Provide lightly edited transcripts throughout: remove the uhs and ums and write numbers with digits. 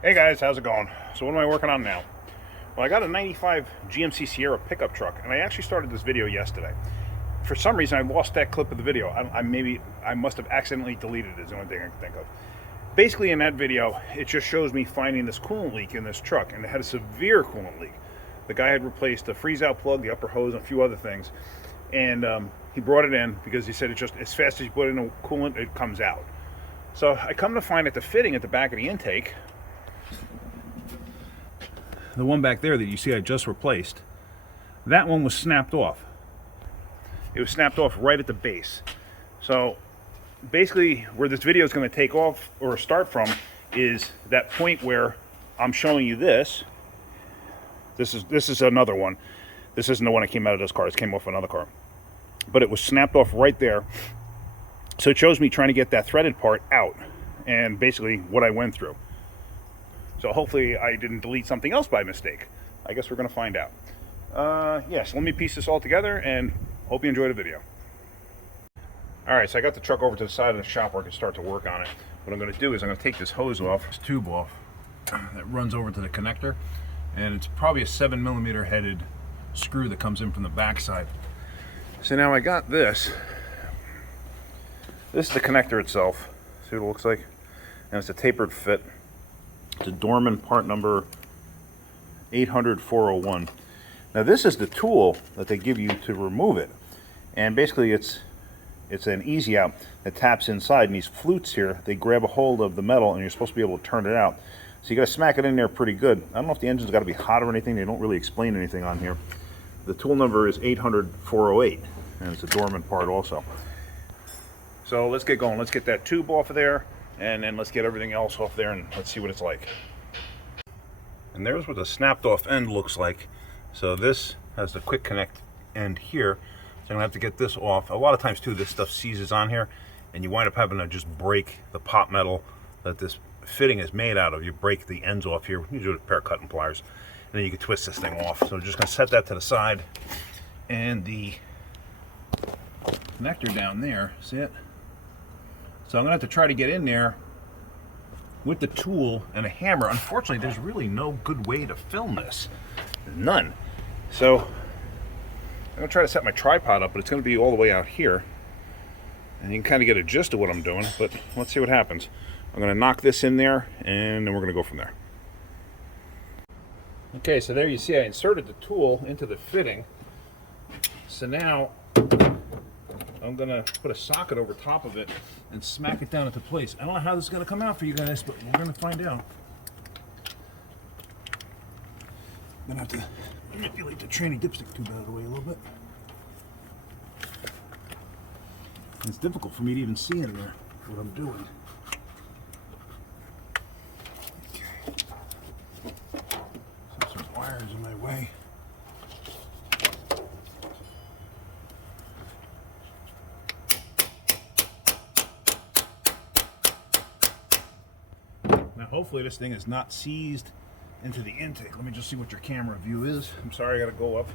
Hey guys, how's it going? So what am I working on now? Well, I got a 95 GMC Sierra pickup truck, and I actually started this video yesterday. For some reason, I lost that clip of the video. I must have accidentally deleted it, is the only thing I can think of. Basically, in that video, it just shows me finding this coolant leak in this truck, and it had a severe coolant leak. The guy had replaced the freeze-out plug, the upper hose, and a few other things, and he brought it in because he said it just, as fast as you put in a coolant, it comes out. So I come to find that the fitting at the back of the intake, the one back there that you see I just replaced, that one was snapped off. It was snapped off right at the base. So basically where this video is going to take off or start from is that point where I'm showing you this. This is another one. This isn't the one that came out of this car. This came off another car. But it was snapped off right there. So it shows me trying to get that threaded part out and basically what I went through. So hopefully I didn't delete something else by mistake. I guess we're going to find out. Yes, let me piece this all together and hope you enjoy the video. Alright, so I got the truck over to the side of the shop where I can start to work on it. What I'm going to do is I'm going to take this hose off, this tube off, that runs over to the connector. And it's probably a 7mm headed screw that comes in from the back side. So now I got this. This is the connector itself. See what it looks like? And it's a tapered fit. It's a Dorman part number 800-401. Now this is the tool that they give you to remove it. And basically it's an easy out that taps inside, and these flutes here, they grab a hold of the metal and you're supposed to be able to turn it out. So you got to smack it in there pretty good. I don't know if the engine's got to be hot or anything. They don't really explain anything on here. The tool number is 800-408, and it's a Dorman part also. So let's get going. Let's get that tube off of there, and then let's get everything else off there, and let's see what it's like. And there's what the snapped off end looks like. So this has the quick connect end here. So I'm gonna have to get this off. A lot of times too, this stuff seizes on here, and you wind up having to just break the pot metal that this fitting is made out of. You break the ends off here, usually with a pair of cutting pliers, and then you can twist this thing off. So I'm just gonna set that to the side, and the connector down there, see it? So I'm gonna have to try to get in there with the tool and a hammer. Unfortunately, there's really no good way to film this. None. So I'm gonna try to set my tripod up, but it's gonna be all the way out here. And you can kind of get a gist of what I'm doing, but let's see what happens. I'm gonna knock this in there, and then we're gonna go from there. Okay, so there you see I inserted the tool into the fitting. So now I'm gonna put a socket over top of it and smack it down into place. I don't know how this is gonna come out for you guys, but we're gonna find out. I'm gonna have to manipulate the tranny dipstick tube out of the way a little bit. It's difficult for me to even see in there what I'm doing. Okay. Some wires in my way. Now hopefully this thing is not seized into the intake. Let me just see what your camera view is. I'm sorry, I gotta go up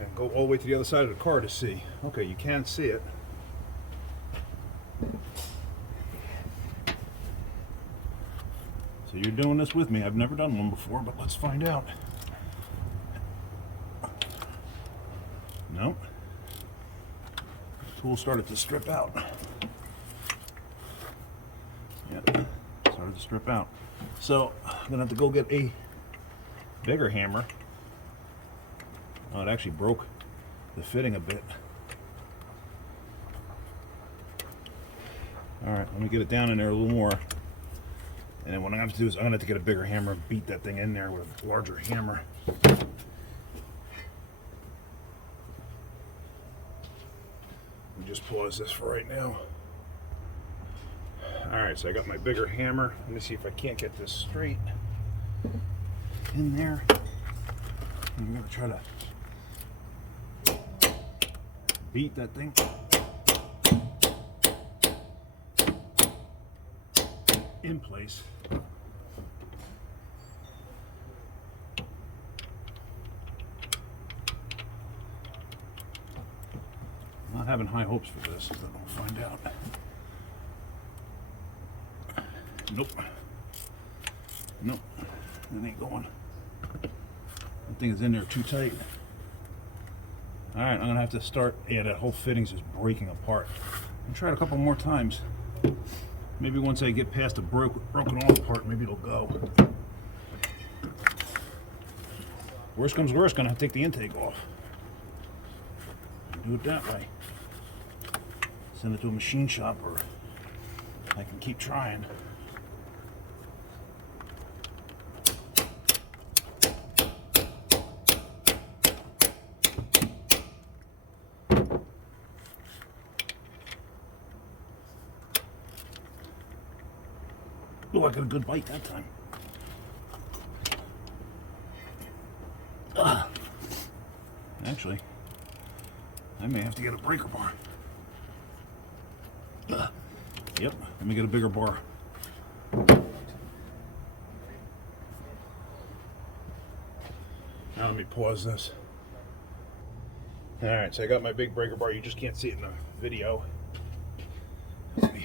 and go all the way to the other side of the car to see. Okay, you can see it. So you're doing this with me. I've never done one before, but let's find out. Nope. The tool started to strip out. Yep, started to strip out. So I'm gonna have to go get a bigger hammer. Oh, it actually broke the fitting a bit. All right, let me get it down in there a little more. And then what I'm gonna have to do is I'm gonna have to get a bigger hammer and beat that thing in there with a larger hammer. Let me just pause this for right now. Alright, so I got my bigger hammer. Let me see if I can't get this straight in there. I'm gonna try to beat that thing in place. I'm not having high hopes for this, but we'll find out. Nope. Nope, it ain't going. That thing is in there too tight. All right, I'm gonna have to start. Yeah, that whole fitting's just breaking apart. I'll try it a couple more times. Maybe once I get past the broken off part, maybe it'll go. Worst comes worst, gonna have to take the intake off. Do it that way. Send it to a machine shop, or I can keep trying. Oh, I got a good bite that time. Actually, I may have to get a breaker bar. Yep, let me get a bigger bar. Now let me pause this. Alright, so I got my big breaker bar. You just can't see it in the video. Let's see.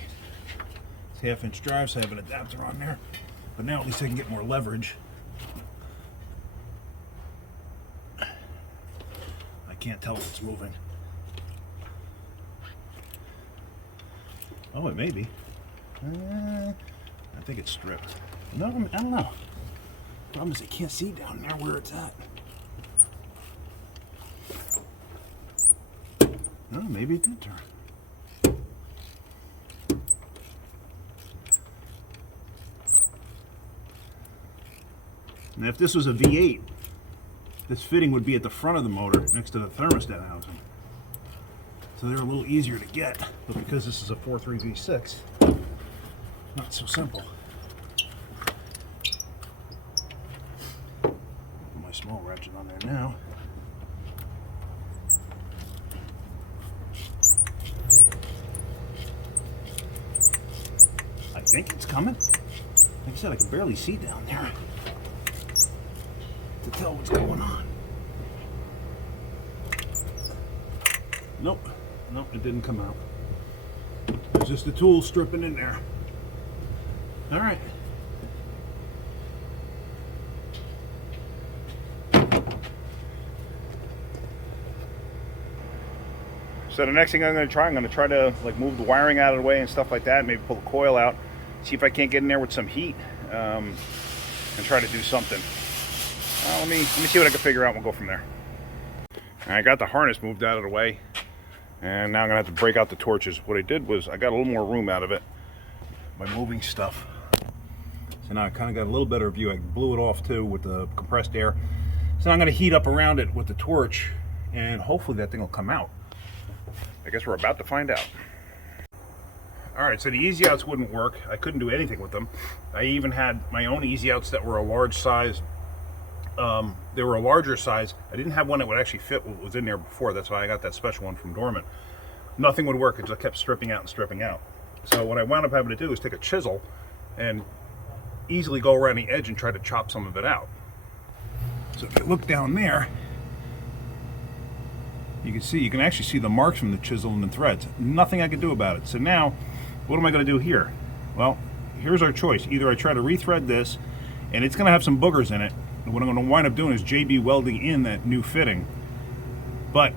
It's 1/2-inch drive, so I have an adapter on there. But now at least I can get more leverage. I can't tell if it's moving. Oh, it may be. I think it's stripped. No, I don't know. Problem is I can't see down there where it's at. No, maybe it did turn. Now, if this was a V8, this fitting would be at the front of the motor next to the thermostat housing. So they're a little easier to get, but because this is a 4.3 V6, not so simple. Put my small ratchet on there now. I think it's coming. Like I said, I can barely see down there to tell what's going on. Nope. Nope, it didn't come out. It's just the tool stripping in there. All right. So the next thing I'm going to try to like move the wiring out of the way and stuff like that. Maybe pull the coil out. See if I can't get in there with some heat and try to do something. Let me see what I can figure out. We'll go from there. I got the harness moved out of the way. And now I'm going to have to break out the torches. What I did was I got a little more room out of it by moving stuff. So now I kind of got a little better view. I blew it off too with the compressed air. So now I'm going to heat up around it with the torch, and hopefully that thing will come out. I guess we're about to find out. Alright, so the easy outs wouldn't work. I couldn't do anything with them. I even had my own easy outs that were a large size. They were a larger size. I didn't have one that would actually fit what was in there before. That's why I got that special one from Dormant. Nothing would work. It just kept stripping out and stripping out. So what I wound up having to do is take a chisel and easily go around the edge and try to chop some of it out. So if you look down there, you can actually see the marks from the chisel and the threads. Nothing I could do about it. So now, what am I going to do here? Well, here's our choice. Either I try to rethread this, and it's going to have some boogers in it. And what I'm going to wind up doing is JB welding in that new fitting. But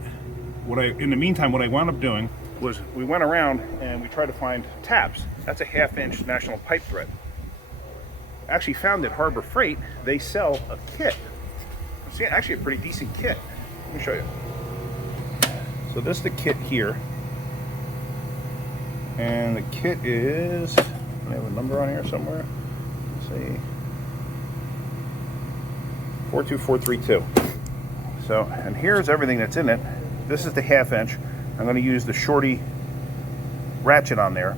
in the meantime, what I wound up doing was we went around and we tried to find tabs. That's a 1/2-inch national pipe thread. I actually found at Harbor Freight, they sell a kit. It's actually a pretty decent kit. Let me show you. So this is the kit here. And the kit is, I have a number on here somewhere. Let's see. 42432. So, and here's everything that's in it. This is the 1/2-inch. I'm going to use the shorty ratchet on there.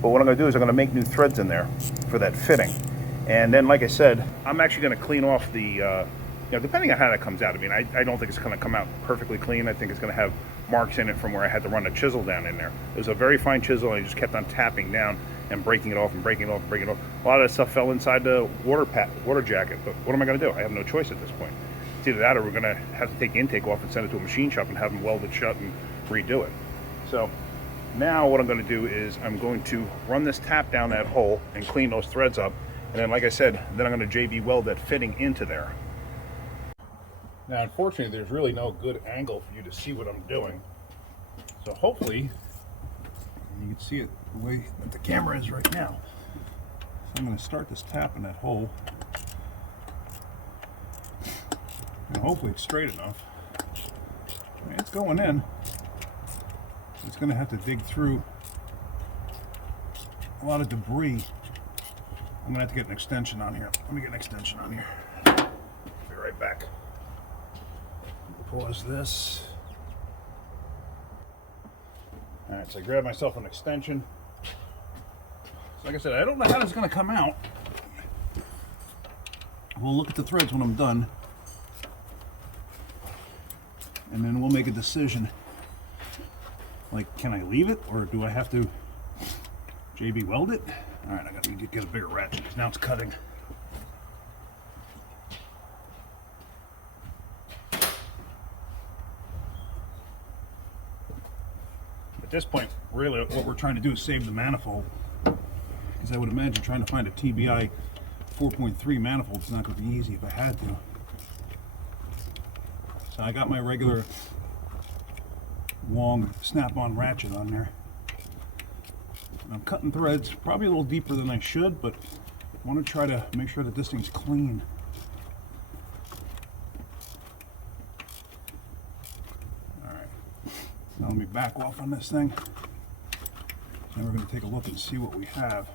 But what I'm going to do is I'm going to make new threads in there for that fitting. And then, like I said, I'm actually going to clean off the, depending on how that comes out. I mean, I don't think it's going to come out perfectly clean. I think it's going to have marks in it from where I had to run a chisel down in there. It was a very fine chisel, and I just kept on tapping down and breaking it off and breaking it off and breaking it off. A lot of that stuff fell inside the water jacket. But what am I going to do? I have no choice at this point. It's either that or we're going to have to take the intake off and send it to a machine shop and have them weld it shut and redo it. So now what I'm going to do is I'm going to run this tap down that hole and clean those threads up And then, like I said, then I'm going to JB weld that fitting into there. Now, unfortunately, there's really no good angle for you to see what I'm doing. So hopefully, you can see it the way that the camera is right now. So I'm going to start this tap in that hole. And hopefully it's straight enough. I mean, it's going in. It's going to have to dig through a lot of debris. I'm going to have to get an extension on here. Let me get an extension on here. Be right back. Pause this. Alright, so I grabbed myself an extension. So like I said, I don't know how this is going to come out. We'll look at the threads when I'm done. And then we'll make a decision. Like, can I leave it or do I have to JB weld it? Alright, I gotta get a bigger ratchet because now it's cutting. At this point, really what we're trying to do is save the manifold. Because I would imagine trying to find a TBI 4.3 manifold is not going to be easy if I had to. So I got my regular long snap-on ratchet on there. And I'm cutting threads probably a little deeper than I should, but I want to try to make sure that this thing's clean. Alright, now let me back off on this thing. Then we're going to take a look and see what we have.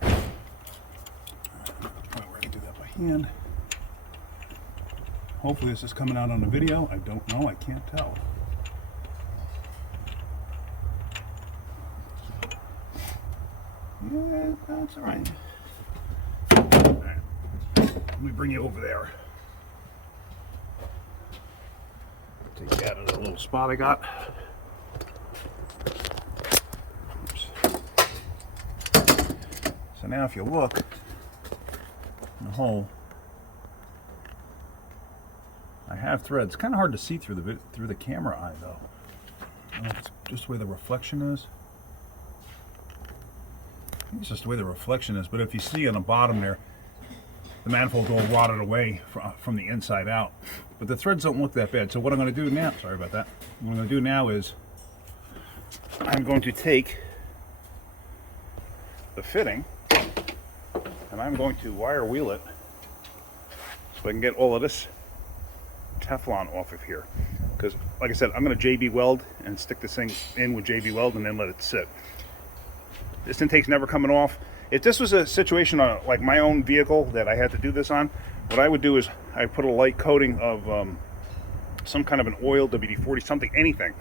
We're going to do that by hand. Hopefully this is coming out on the video. I don't know. I can't tell. Yeah, that's all right. All right. Let me bring you over there. Take you out of the little spot I got. Oops. So now if you look in the hole, I have threads. Kind of hard to see through the camera eye though. I don't know if it's just the way the reflection is. I think it's just the way the reflection is, but if you see on the bottom there, the manifold's all rotted away from the inside out. But the threads don't look that bad. So what I'm going to do now, sorry about that. What I'm going to do now is I'm going to take the fitting and I'm going to wire wheel it so I can get all of this Teflon off of here. Because like I said, I'm going to JB weld and stick this thing in with JB weld and then let it sit. This intake's never coming off. If this was a situation on like my own vehicle that I had to do this on, what I would do is I put a light coating of some kind of an oil, WD-40, something, anything.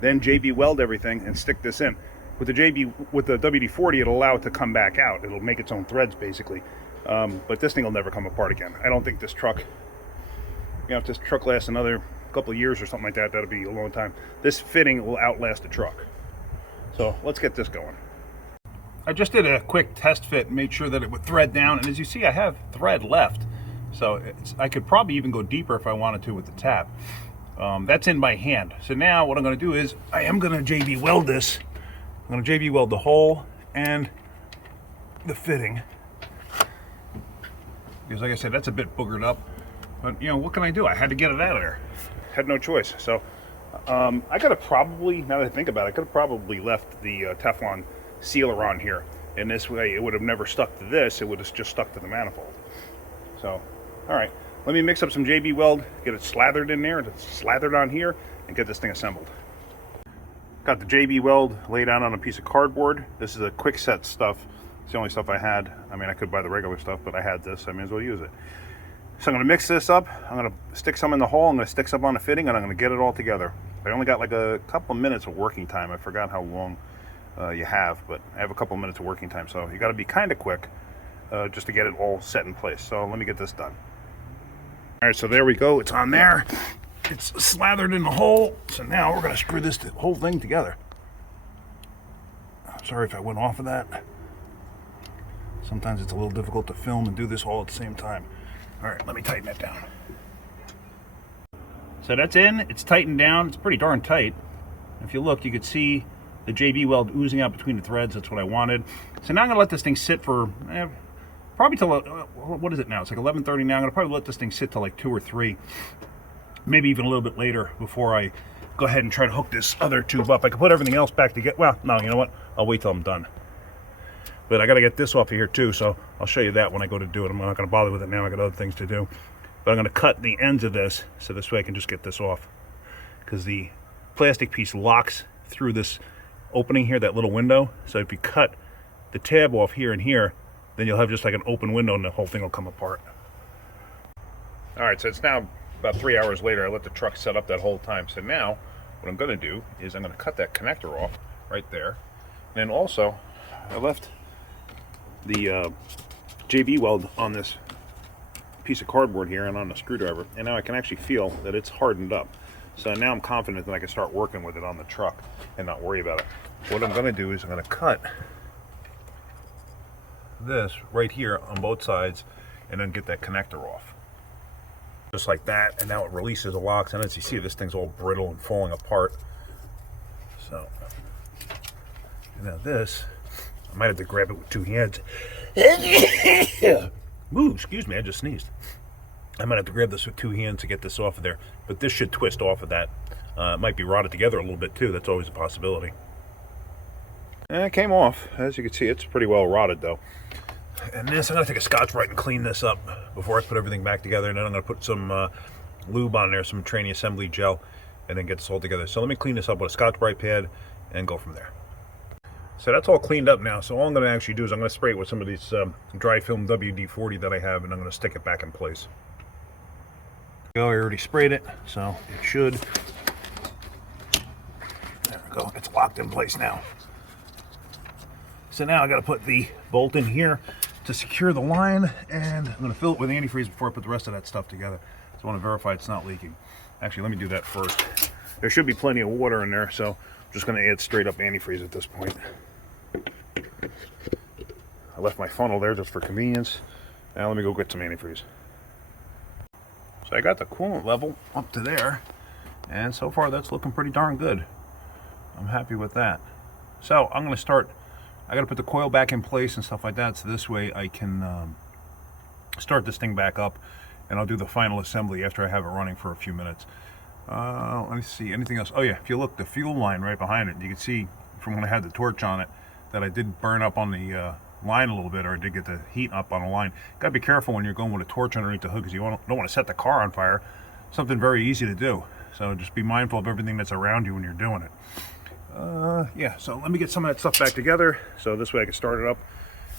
Then JB weld everything and stick this in. With the WD-40, it'll allow it to come back out. It'll make its own threads basically. But this thing will never come apart again. I don't think this truck, if this truck lasts another couple of years or something like that, that'll be a long time. This fitting will outlast the truck. So let's get this going. I just did a quick test fit, made sure that it would thread down, and as you see, I have thread left. So I could probably even go deeper if I wanted to with the tap. That's in by hand. So now what I'm going to do is I am going to JB weld this. I'm going to JB weld the hole and the fitting. Because like I said, that's a bit boogered up. But you know, what can I do? I had to get it out of there. Had no choice. So I could have probably, now that I think about it, I could have probably left the Teflon sealer on here. In this way, it would have never stuck to this. It would have just stuck to the manifold. So, all right. Let me mix up some JB weld, get it slathered in there, slathered on here, and get this thing assembled. Got the JB weld laid out on a piece of cardboard. This is a quick set stuff. It's the only stuff I had. I mean, I could buy the regular stuff, but I had this. I may as well use it. So I'm going to mix this up. I'm going to stick some in the hole. I'm going to stick some on the fitting, and I'm going to get it all together. I only got like a couple of minutes of working time. I forgot how long you have, but I have a couple of minutes of working time. So you got to be kind of quick just to get it all set in place. So let me get this done. All right, so there we go. It's on there. It's slathered in the hole. So now we're going to screw this whole thing together. Sorry if I went off of that. Sometimes it's a little difficult to film and do this all at the same time. All right, let me tighten that down. So that's in. It's tightened down. It's pretty darn tight. If you look, you could see the JB weld oozing out between the threads. That's what I wanted. So now I'm going to let this thing sit for probably till, what is it now? It's like 11:30 now. I'm going to probably let this thing sit till like 2 or 3, maybe even a little bit later before I go ahead and try to hook this other tube up. I can put everything else back together. Well, no, you know what? I'll wait till I'm done. But I got to get this off of here too, so I'll show you that when I go to do it. I'm not going to bother with it now. I got other things to do. But I'm going to cut the ends of this so this way I can just get this off. Because the plastic piece locks through this opening here, that little window. So if you cut the tab off here and here, then you'll have just like an open window and the whole thing will come apart. All right, so it's now about 3 hours later. I let the truck set up that whole time. So now what I'm going to do is I'm going to cut that connector off right there. And also I left the JB weld on this piece of cardboard here and on the screwdriver, and now I can actually feel that it's hardened up. So now I'm confident that I can start working with it on the truck and not worry about it. What I'm going to do is I'm going to cut this right here on both sides and then get that connector off. Just like that, and now it releases the locks, and as you see, this thing's all brittle and falling apart. So now this, I might have to grab it with 2 hands. Ooh, excuse me, I just sneezed. I might have to grab this with 2 hands to get this off of there, but this should twist off of that. It might be rotted together a little bit too. That's always a possibility. And it came off. As you can see, it's pretty well rotted though. And this, I'm going to take a Scotch-Brite and clean this up before I put everything back together, and then I'm going to put some lube on there, some training assembly gel, and then get this all together. So let me clean this up with a Scotch-Brite pad and go from there. So that's all cleaned up now. So all I'm going to actually do is I'm going to spray it with some of these dry film WD-40 that I have, and I'm going to stick it back in place. I already sprayed it, so it should. There we go. It's locked in place now. So now I got to put the bolt in here to secure the line, and I'm going to fill it with antifreeze before I put the rest of that stuff together. So I want to verify it's not leaking. Actually, let me do that first. There should be plenty of water in there, so I'm just going to add straight up antifreeze at this point. I left my funnel there just for convenience. Now let me go get some antifreeze. So I got the coolant level up to there, and so far that's looking pretty darn good. I'm happy with that. So I'm going to start, I got to put the coil back in place and stuff like that, so this way I can start this thing back up, and I'll do the final assembly after I have it running for a few minutes. Let me see, anything else? Oh yeah, if you look, the fuel line right behind it, you can see from when I had the torch on it that I did burn up on the line a little bit, or I did get the heat up on the line. Got to be careful when you're going with a torch underneath the hood, because you don't want to set the car on fire. Something very easy to do. So just be mindful of everything that's around you when you're doing it. Yeah, so let me get some of that stuff back together, so this way I can start it up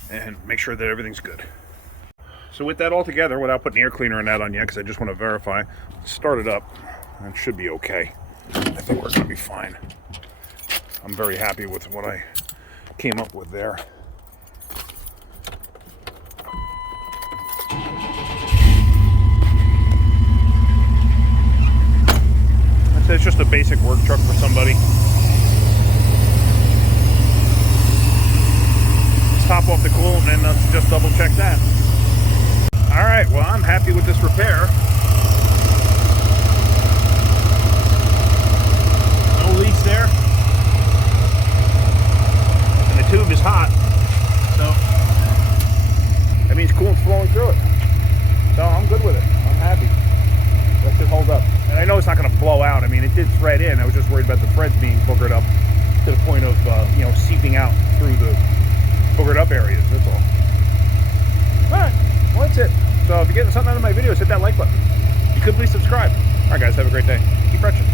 and make sure that everything's good. So with that all together, without putting air cleaner and that on yet, because I just want to verify, start it up. It should be okay. I think we're going to be fine. I'm very happy with what I came up with there. It's just a basic work truck for somebody. Let's top off the coolant and let's just double check that. Alright, well, I'm happy with this repair. No leaks there. And the tube is hot. So that means coolant's flowing through it. So I'm good with it. I'm happy. That should hold up. And I know it's not going to blow out. I mean, it did thread in. I was just worried about the threads being boogered up to the point of, you know, seeping out through the boogered up areas. That's all. All right. Well, that's it. So if you're getting something out of my videos, hit that like button. If you could, please subscribe. All right, guys. Have a great day. Keep wrenching.